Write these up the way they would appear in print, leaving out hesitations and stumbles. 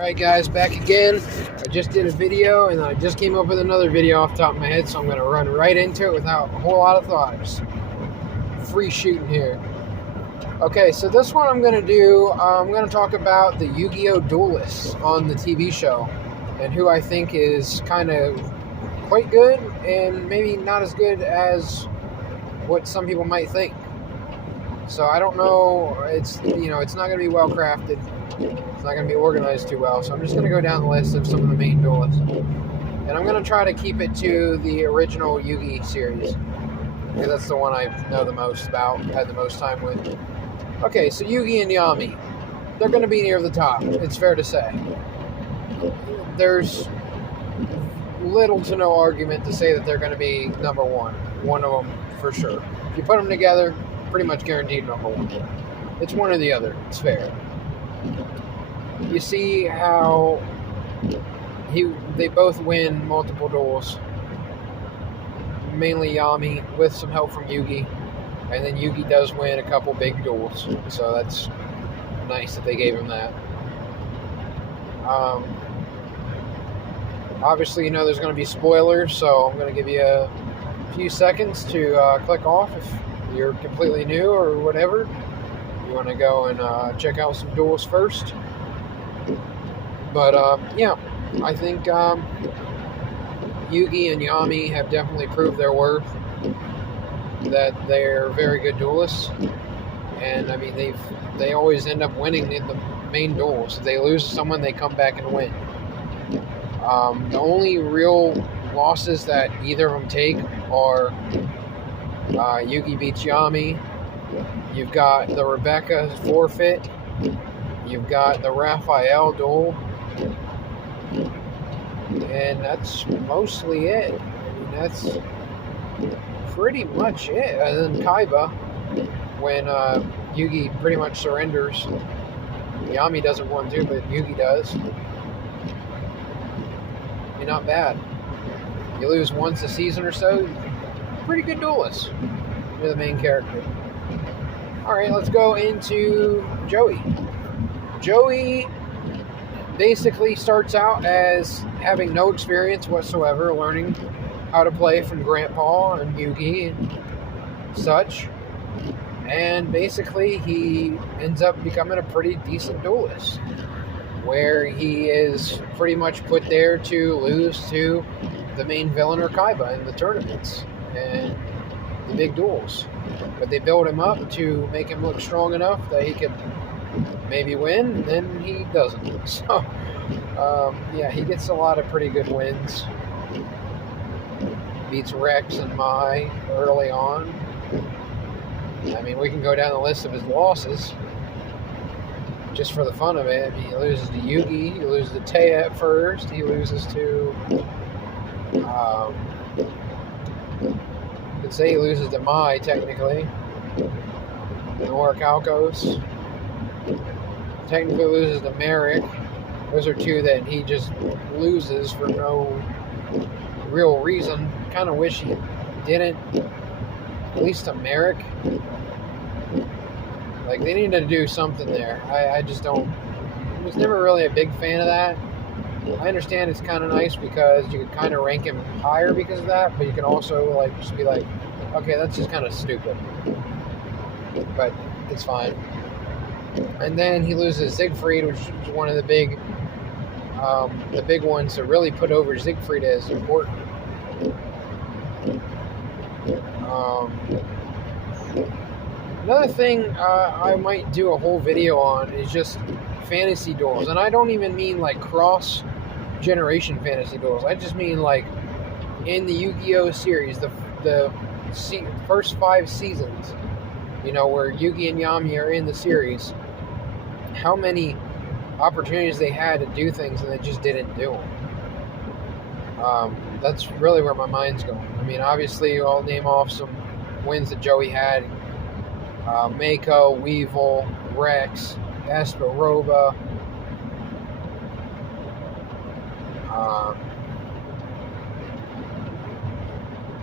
Alright guys, back again. I just did a video and I just came up with another video off the top of my head, so I'm going to run right into it without a whole lot of thoughts. Free shooting here. Okay, so this one I'm going to do, I'm going to talk about the Yu-Gi-Oh! Duelists on the TV show and who I think is kind of quite good and maybe not as good as what some people might think. So I don't know, it's not going to be well crafted. It's not going to be organized too well, so I'm just going to go down the list of some of the main duelists. And I'm going to try to keep it to the original Yu-Gi series, because that's the one I know the most about, had the most time with. Okay, so Yugi and Yami, they're going to be near the top, it's fair to say. There's little to no argument to say that they're going to be number one of them for sure. If you put them together, pretty much guaranteed number one. It's one or the other, it's fair. You see how they both win multiple duels. Mainly Yami with some help from Yugi. And then Yugi does win a couple big duels. So that's nice that they gave him that. Obviously, there's going to be spoilers, so I'm going to give you a few seconds to click off if you're completely new or whatever. You want to go and check out some duels first. But, yeah, I think Yugi and Yami have definitely proved their worth, that they're very good duelists. And, I mean, they always end up winning the main duels. If they lose to someone, they come back and win. The only real losses that either of them take are Yugi beats Yami. You've got the Rebecca forfeit. You've got the Raphael duel. And that's mostly it. I mean, that's pretty much it. And then Kaiba, when Yugi pretty much surrenders. Yami doesn't want to, but Yugi does. I mean, not bad. You lose once a season or so, pretty good duelist. You're the main character. Alright, let's go into Joey. Joey basically starts out as having no experience whatsoever, learning how to play from Grandpa and Yugi and such. And basically he ends up becoming a pretty decent duelist, where he is pretty much put there to lose to the main villain or Kaiba in the tournaments and the big duels. But they build him up to make him look strong enough that he could maybe win, and then he doesn't. So, yeah, he gets a lot of pretty good wins. Beats Rex and Mai early on. I mean, we can go down the list of his losses just for the fun of it. I mean, he loses to Yugi, he loses to Taya at first, he loses to, you could say he loses to Mai, technically. Nora Kalkos. Technically loses to Merrick. Those are two that he just loses for no real reason. Kind of wish he didn't. At least to Merrick. Like, they needed to do something there. I just don't. I was never really a big fan of that. I understand it's kind of nice because you could kind of rank him higher because of that, but you can also, like, just be like, okay, that's just kind of stupid. But it's fine. And then he loses Siegfried, which is one of the big ones to really put over Siegfried as important. Another thing I might do a whole video on is just fantasy duels. And I don't even mean like cross-generation fantasy duels. I just mean like in the Yu-Gi-Oh! Series, the first 5 seasons, where Yugi and Yami are in the series, how many opportunities they had to do things and they just didn't do them. That's really where my mind's going. I mean, obviously, I'll name off some wins that Joey had. Mako, Weevil, Rex, Asparoba.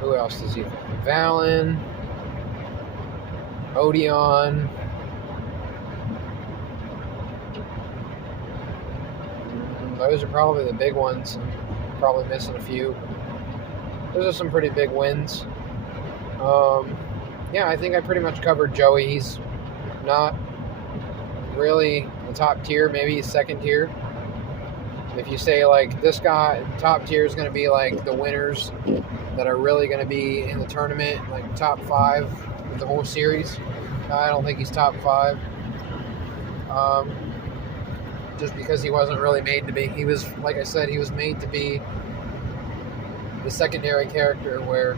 Who else does he have? Valen, Odeon, Those are probably the big ones. I'm probably missing a few. Those are some pretty big wins. Yeah, I think I pretty much covered Joey. He's not really the top tier. Maybe he's second tier. If you say like this guy, top tier is going to be like the winners that are really going to be in the tournament, like top 5 of the whole series. I don't think he's top 5. Just because he wasn't really made to be. He was, like I said, he was made to be the secondary character where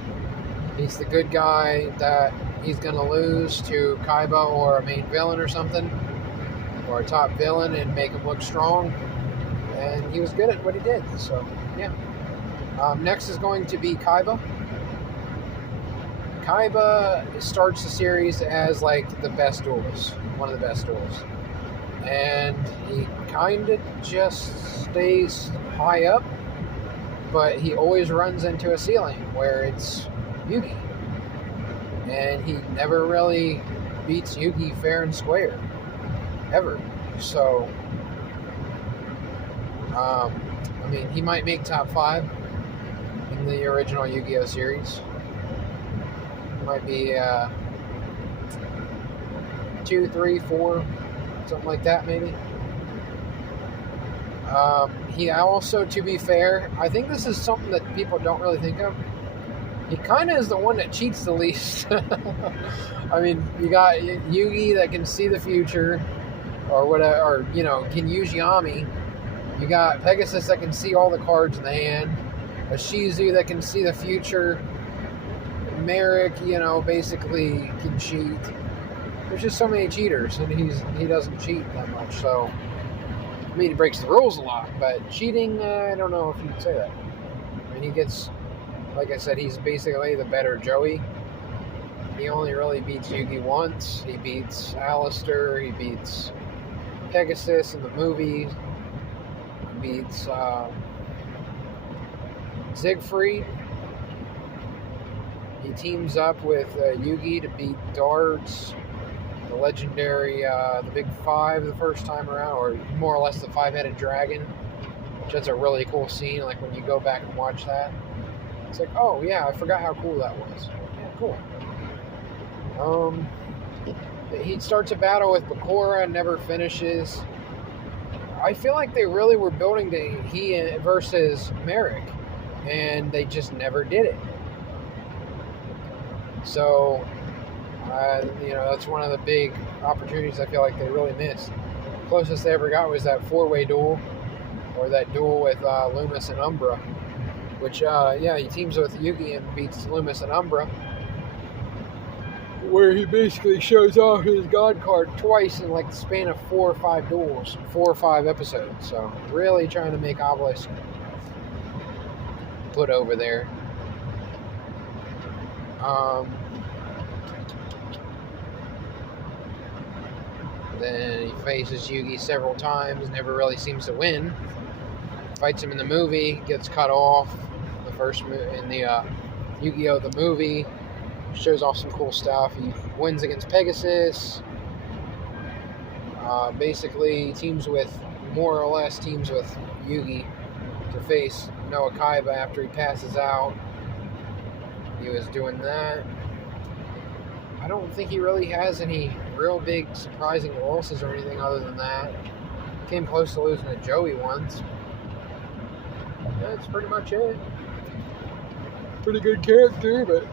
he's the good guy that he's going to lose to Kaiba or a main villain or something, or a top villain, and make him look strong. And he was good at what he did. So, yeah. Next is going to be Kaiba. Kaiba starts the series as like the best duelist, one of the best duelists. And he kind of just stays high up, but he always runs into a ceiling where it's Yugi. And he never really beats Yugi fair and square, ever. So, I mean, he might make top 5 in the original Yu-Gi-Oh! Series. Might be 2, 3, 4, something like that, maybe. He also, to be fair, I think this is something that people don't really think of. He kind of is the one that cheats the least. I mean, you got Yugi that can see the future, or whatever, or can use Yami. You got Pegasus that can see all the cards in the hand. A Shizu that can see the future. Merrick, basically can cheat. There's just so many cheaters, and he doesn't cheat that much. So, I mean, he breaks the rules a lot, but cheating, I don't know if you'd say that. I mean, he gets, like I said, he's basically the better Joey. He only really beats Yugi once. He beats Alistair. He beats Pegasus in the movie. He beats Siegfried. He teams up with Yugi to beat Darts, the legendary, the Big Five the first time around, or more or less the 5-headed dragon, which is a really cool scene. Like when you go back and watch that, it's like, oh yeah, I forgot how cool that was. Yeah, cool. He starts a battle with Bakura and never finishes. I feel like they really were building to he versus Merrick, and they just never did it. So, that's one of the big opportunities I feel like they really missed. Closest they ever got was that 4-way duel, or that duel with Loomis and Umbra, which, he teams with Yugi and beats Loomis and Umbra, where he basically shows off his God card twice in like the span of 4 or 5 duels, 4 or 5 episodes. So, really trying to make Obelisk put over there. Then he faces Yugi several times, never really seems to win. Fights him in the movie, gets cut off. The first in the Yu-Gi-Oh! The movie, shows off some cool stuff. He wins against Pegasus. Basically, more or less teams with Yugi to face Noah Kaiba after he passes out. He was doing that. I don't think he really has any real big surprising losses or anything other than that. Came close to losing to Joey once. That's pretty much it. Pretty good character, but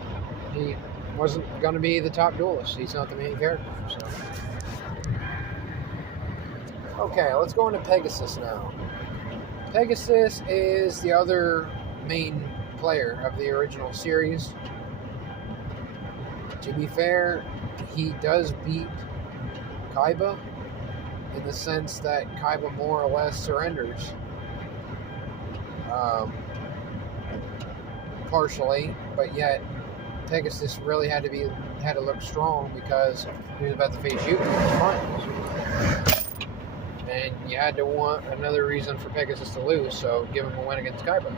he wasn't going to be the top duelist. He's not the main character. So. Okay, let's go into Pegasus now. Pegasus is the other main player of the original series. To be fair, he does beat Kaiba in the sense that Kaiba more or less surrenders. Partially, but yet Pegasus really had to look strong because he was about to face Yugi in the finals. And you had to want another reason for Pegasus to lose, so give him a win against Kaiba.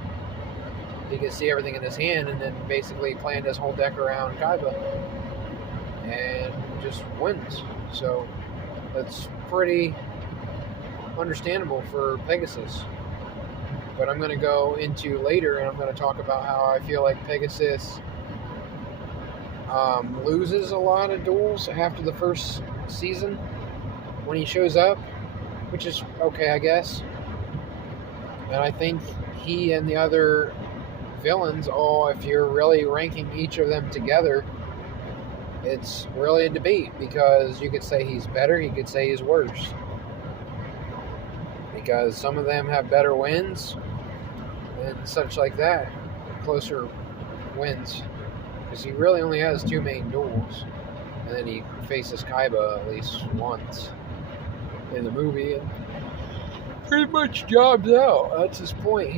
He could see everything in his hand and then basically planned his whole deck around Kaiba and just wins. So that's pretty understandable for Pegasus. but I'm going to go into later, and I'm going to talk about how I feel like Pegasus loses a lot of duels after the first season when he shows up, which is okay, I guess. And I think he and the other villains, if you're really ranking each of them together, it's really a debate, because you could say he's better, you could say he's worse. Because some of them have better wins and such like that, closer wins. Because he really only has 2 main duels, and then he faces Kaiba at least once in the movie, and pretty much jobs out. That's his point.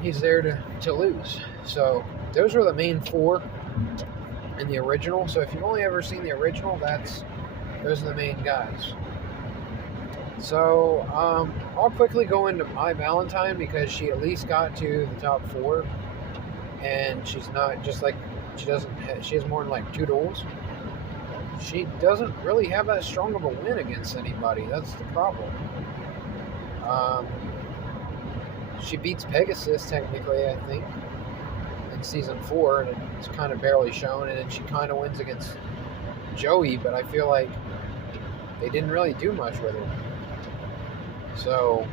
He's there to lose. So those were the main 4 in the original. So if you've only ever seen the original, those are the main guys. So I'll quickly go into My Valentine, because she at least got to the top 4, and she's not just like she has more than like 2 duels. She doesn't really have that strong of a win against anybody. That's the problem. She beats Pegasus technically, I think, in season 4, and it's kind of barely shown. And then she kind of wins against Joey, but I feel like they didn't really do much with her. So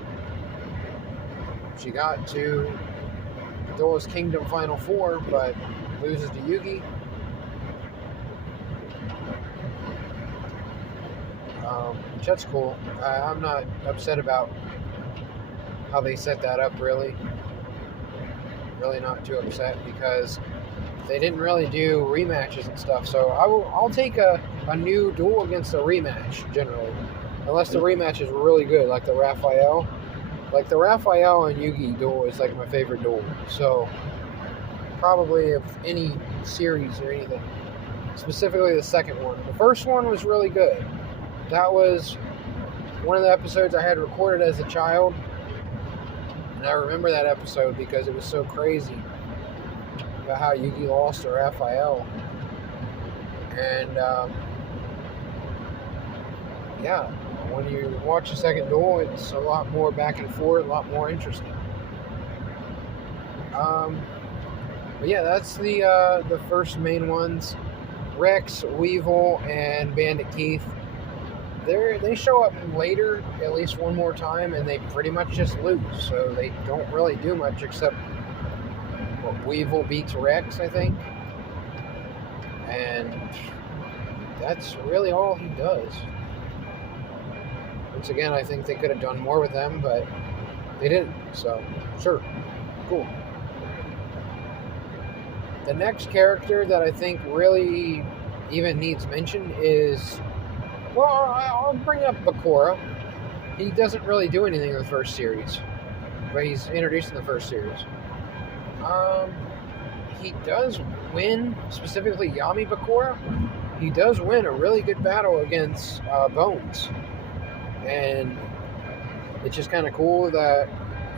she got to Duelist Kingdom Final 4, but loses to Yugi. Which that's cool. I'm not upset about how they set that up, really. Really not too upset, because they didn't really do rematches and stuff. So I'll take a new duel against a rematch, generally. Unless the rematch is really good, like the Raphael. Like the Raphael and Yugi duel is like my favorite duel. So probably of any series or anything. Specifically the second one. The first one was really good. That was one of the episodes I had recorded as a child. And I remember that episode because it was so crazy about how Yugi lost to Raphael. And yeah, when you watch the second duel, it's a lot more back and forth, a lot more interesting. But yeah, that's the first main ones. Rex, Weevil, and Bandit Keith. They show up later at least one more time, and they pretty much just lose. So they don't really do much except Weevil beats Rex, I think. And that's really all he does. Once again, I think they could have done more with them, but they didn't. So, sure. Cool. The next character that I think really even needs mention is... Well, I'll bring up Bakura. He doesn't really do anything in the first series, but he's introduced in the first series. He does win, specifically Yami Bakura. He does win a really good battle against Bones. And it's just kind of cool that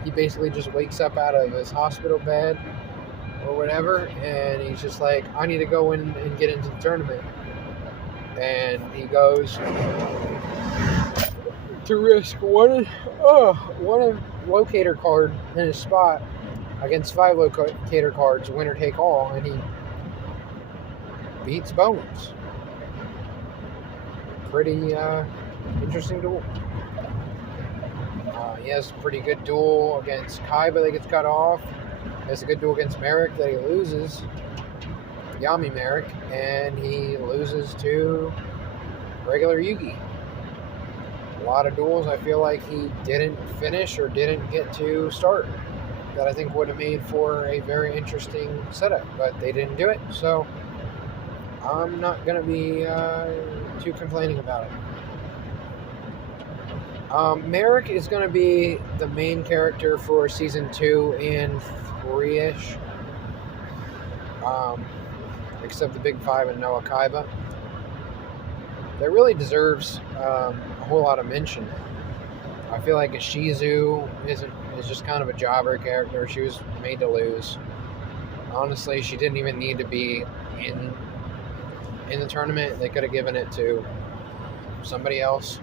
he basically just wakes up out of his hospital bed or whatever, and he's just like, I need to go in and get into the tournament. And he goes to risk one locator card in his spot against 5 locator cards, winner take all, and he beats Bones. Pretty interesting duel. He has a pretty good duel against Kaiba that gets cut off. He has a good duel against Merrick that he loses. Yami Merrick, and he loses to regular Yugi. A lot of duels I feel like he didn't finish or didn't get to start that I think would have made for a very interesting setup, but they didn't do it, so I'm not going to be too complaining about it. Merrick is going to be the main character for Season 2 and 3-ish. Except the Big Five and Noah Kaiba. That really deserves a whole lot of mention. I feel like Shizu is just kind of a jobber character. She was made to lose. Honestly, she didn't even need to be in the tournament. They could have given it to somebody else.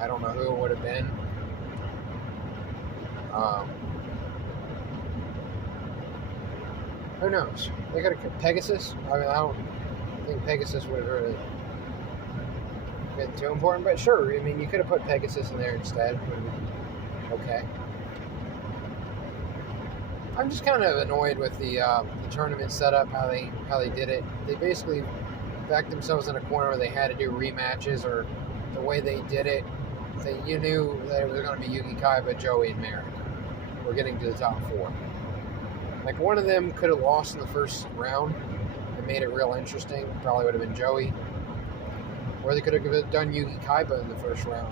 I don't know who it would have been. Who knows? They could have Pegasus. I mean, I don't think Pegasus would have really been too important, but sure. I mean, you could have put Pegasus in there instead. Okay. I'm just kind of annoyed with the tournament setup, how they did it. They basically backed themselves in a corner where they had to do rematches, or the way they did it, you knew that it was going to be Yugi, Kaiba, Joey, and Merrick. We're getting to the top 4. Like, one of them could have lost in the first round and made it real interesting. Probably would have been Joey. Or they could have done Yugi, Kaiba in the first round.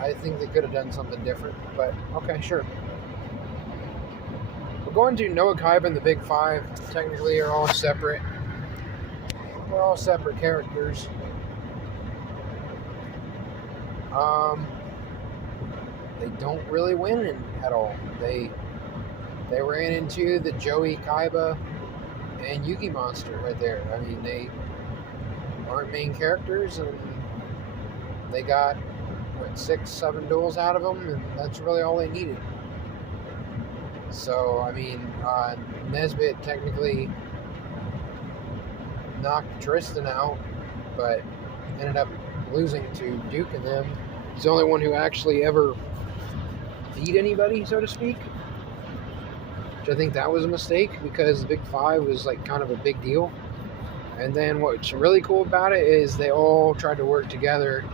I think they could have done something different, but okay, sure. We're going to Noah, Kaiba, and the Big Five. Technically, are all separate. We're all separate characters. They don't really win at all. They ran into the Joey, Kaiba, and Yugi monster right there. I mean, they aren't main characters, and they got 6-7 duels out of them, and that's really all they needed. So, I mean, Nesbitt technically knocked Tristan out, but ended up losing to Duke and them. He's the only one who actually ever beat anybody, so to speak. Which I think that was a mistake, because the Big Five was like kind of a big deal. And then what's really cool about it is they all tried to work together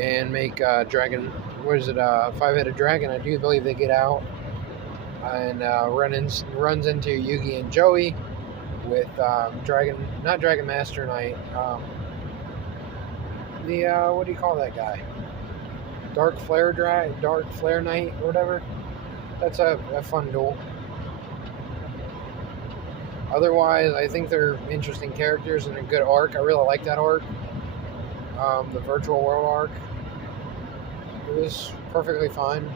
and make Dragon, Five-Headed Dragon. I do believe they get out and runs into Yugi and Joey with not Dragon Master Knight, what do you call that guy? Dark Flare Knight or whatever. That's a fun duel. Otherwise, I think they're interesting characters and a good arc. I really like that arc. The Virtual World arc. It was perfectly fine.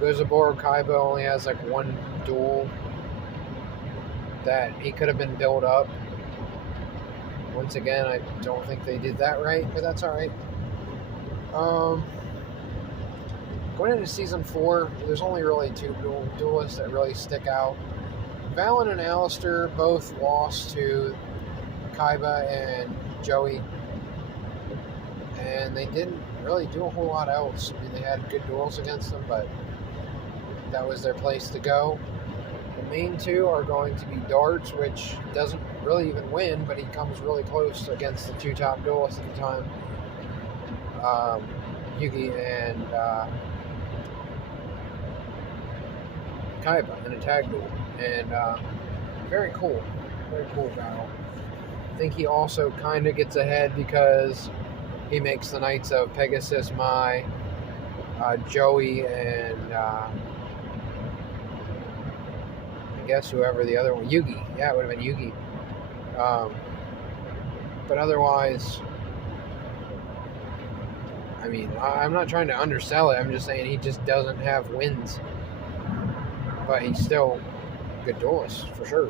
Gozaburo Kaiba only has like one duel that he could have been built up. Once again, I don't think they did that right, but that's alright. Going into Season 4, there's only really 2 duelists that really stick out. Valen and Alistair both lost to Kaiba and Joey, and they didn't really do a whole lot else. I mean, they had good duels against them, but that was their place to go. The main 2 are going to be Darts, which doesn't really even win, but he comes really close against the 2 top duelists at the time, Yugi and Kaiba in a tag duel. And very cool battle. I think he also kind of gets ahead because he makes the Knights of Pegasus, Mai, Joey, and I guess whoever the other one, Yugi. Yeah, it would have been Yugi. But otherwise, I mean, I'm not trying to undersell it. I'm just saying he just doesn't have wins. But he's still a good duelist, for sure.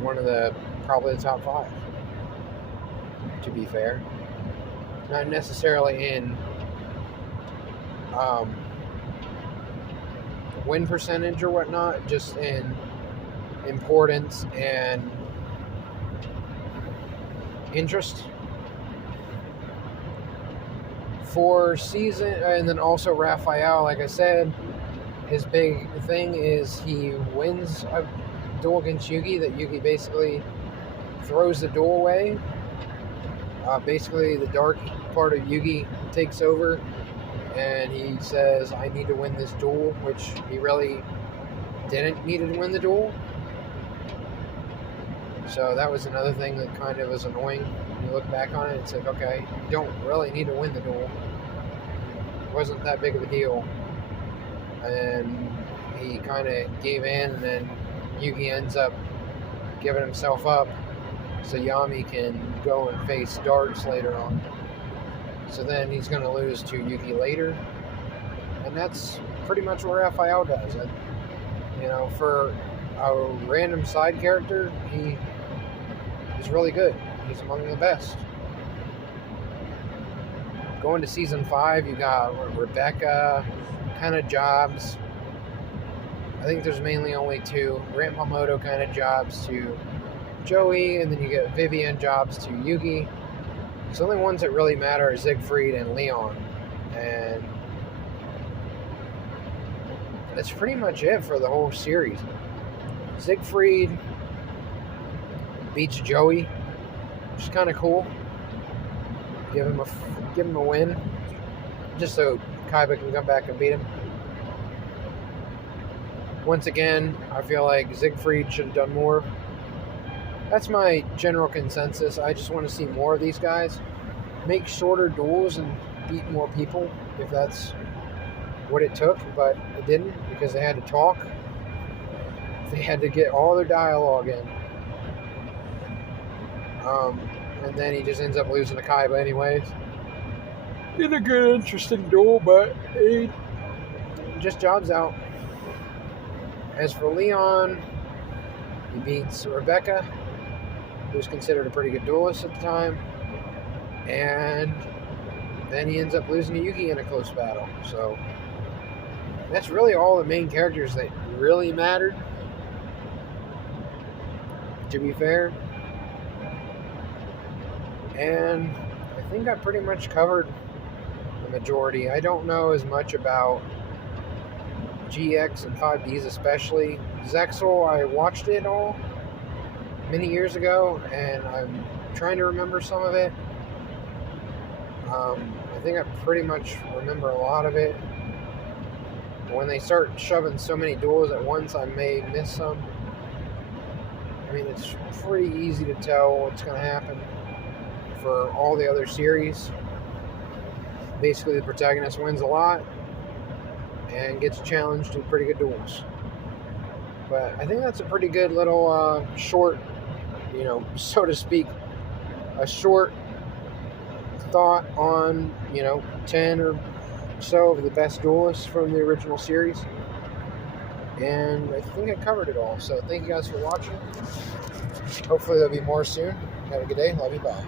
One of probably the top 5, to be fair. Not necessarily in win percentage or whatnot, just in importance and interest. For season, and then also Raphael, like I said, his big thing is he wins a duel against Yugi, that Yugi basically throws the duel away. Basically, the dark part of Yugi takes over, and he says, I need to win this duel, which he really didn't need to win the duel. So that was another thing that kind of was annoying. When you look back on it, it's like, okay, you don't really need to win the duel. It wasn't that big of a deal. And he kind of gave in, and then Yugi ends up giving himself up so Yami can go and face Darts later on. So then he's going to lose to Yugi later. And that's pretty much what Raphael does. You know, for a random side character, he's really good. He's among the best. Going to season 5, you got Rebecca, kind of jobs. I think there's mainly only 2. Grant Mamoto kind of jobs to Joey, and then you get Vivian jobs to Yugi. So the only ones that really matter are Siegfried and Leon. And that's pretty much it for the whole series. Siegfried beats Joey, which is kind of cool. Give him a win, just so Kaiba can come back and beat him. Once again, I feel like Siegfried should have done more. That's my general consensus. I just want to see more of these guys. Make shorter duels and beat more people, if that's what it took, but it didn't, because they had to talk. They had to get all their dialogue in. And then he just ends up losing to Kaiba anyways. In a good, interesting duel, but he just jobs out. As for Leon, he beats Rebecca, who's considered a pretty good duelist at the time. And then he ends up losing to Yugi in a close battle. So that's really all the main characters that really mattered, to be fair. And I think I pretty much covered the majority. I don't know as much about GX and 5Ds especially. Zexal, I watched it all many years ago, and I'm trying to remember some of it. I think I pretty much remember a lot of it. When they start shoving so many duels at once, I may miss some. I mean, it's pretty easy to tell what's going to happen for all the other series. Basically, the protagonist wins a lot and gets challenged to pretty good duels. But I think that's a pretty good little short, so to speak, a short thought on, 10 or so of the best duelists from the original series. And I think I covered it all. So thank you guys for watching. Hopefully there'll be more soon. Have a good day. Love you. Bye.